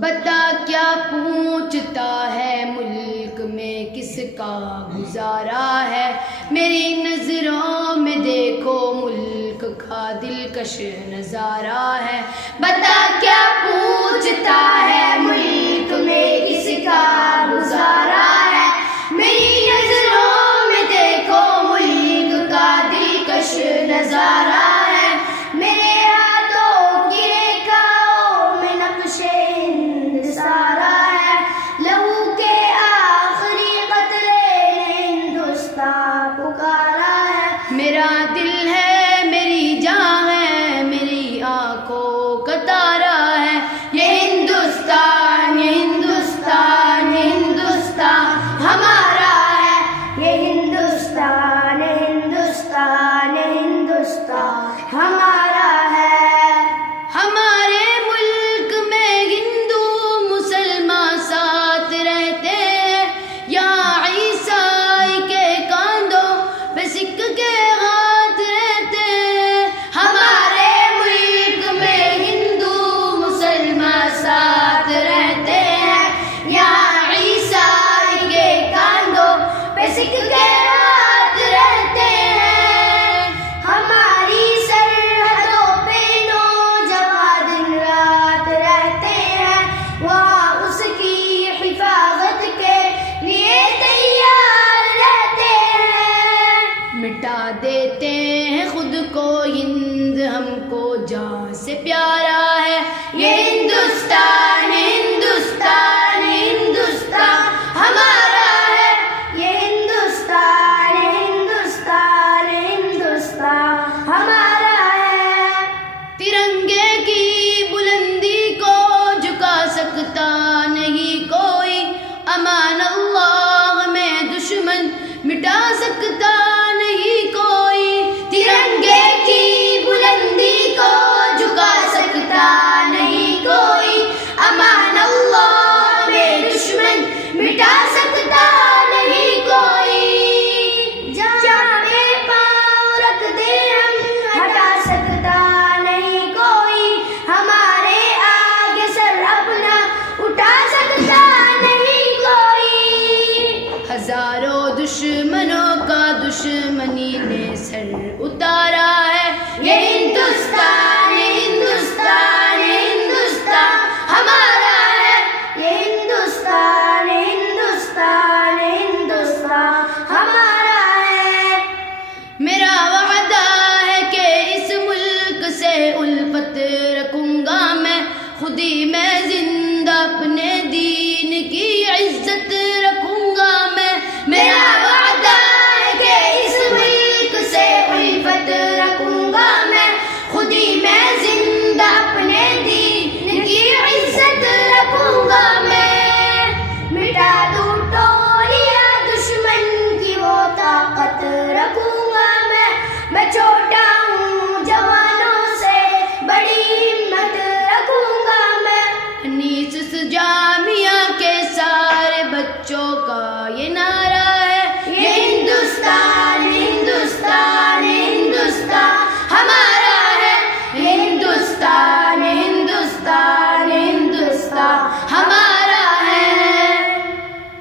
بتا کیا پوچھتا ہے ملک میں کس کا گزارا ہے، میری نظروں میں دیکھو ملک کا دلکش نظارہ ہے۔ بتا کیا پوچھتا ہے ملک میں کس کا گزارا ہے، میری نظروں میں دیکھو ملک کا دلکش نظارہ ہے۔ میرے ہاتھوں کی ریکھاؤں میں نقش ہند سارا ہے، لہو کے آخری قطرے نے ہندوستان پکارا ہے۔ میرا دل ہے میری جان ہے میری آنکھوں کا تارا ہے، یہ ہندوستان یہ ہندوستان یہ ہندوستان ہمارا ہے، یہ ہندوستان یہ ہندوستان یہ ہندوستان ہمارا ہے۔ ہمارے ملک میں ہندو مسلمان ساتھ رہتے ہیں، یہاں عیسائی کے کاندھوں پہ سکھ کے ہاتھ رہتے ہیں۔ ہمارے ملک میں ہندو مسلمان ساتھ رہتے ہیں، یہاں عیسائی کے کاندھوں پہ سکھ کے ہاتھ رہتے ہیں۔ ہماری سرحدوں پہ نوجوان دن رات رہتے ہیں، وہاں اس کی حفاظت کے لیے تیار رہتے ہیں۔ مٹا دیتے ہیں خود کو ہند ہم کو جان سے پیارا ہے، یہ ہندوستان یہ ہندوستان یہ ہندوستان ہمارا ہے، یہ ہندوستان یہ ہندوستان یہ ہندوستان ہمارا ہے۔ ترنگے کی بلندی کو جھکا سکتا نہیں کوئی، امان اللہ میں دشمن مٹا سکتا نہیں کوئی۔ ترنگے کی بلندی کو جھکا سکتا نہیں کوئی، امان اللہ میں دشمن مٹا سکتا نہیں کوئی۔ جہاں میں پاؤں رکھ دے ہم ہٹا سکتا نہیں کوئی، ہمارے آگے سر اپنا اٹھا سکتا نہیں کوئی۔ ہزاروں دشمنوں کا دشمنی نے سر اتارا ہے، یہ ہندوستان یہ ہندوستان یہ ہندوستان ہمارا ہے، یہ ہندوستان یہ ہندوستان یہ ہندوستان ہمارا ہے۔ میرا وعدہ ہے کہ اس ملک سے الفت رکھوں گا میں، خود ہی میں زندہ اپنے دین کی عزت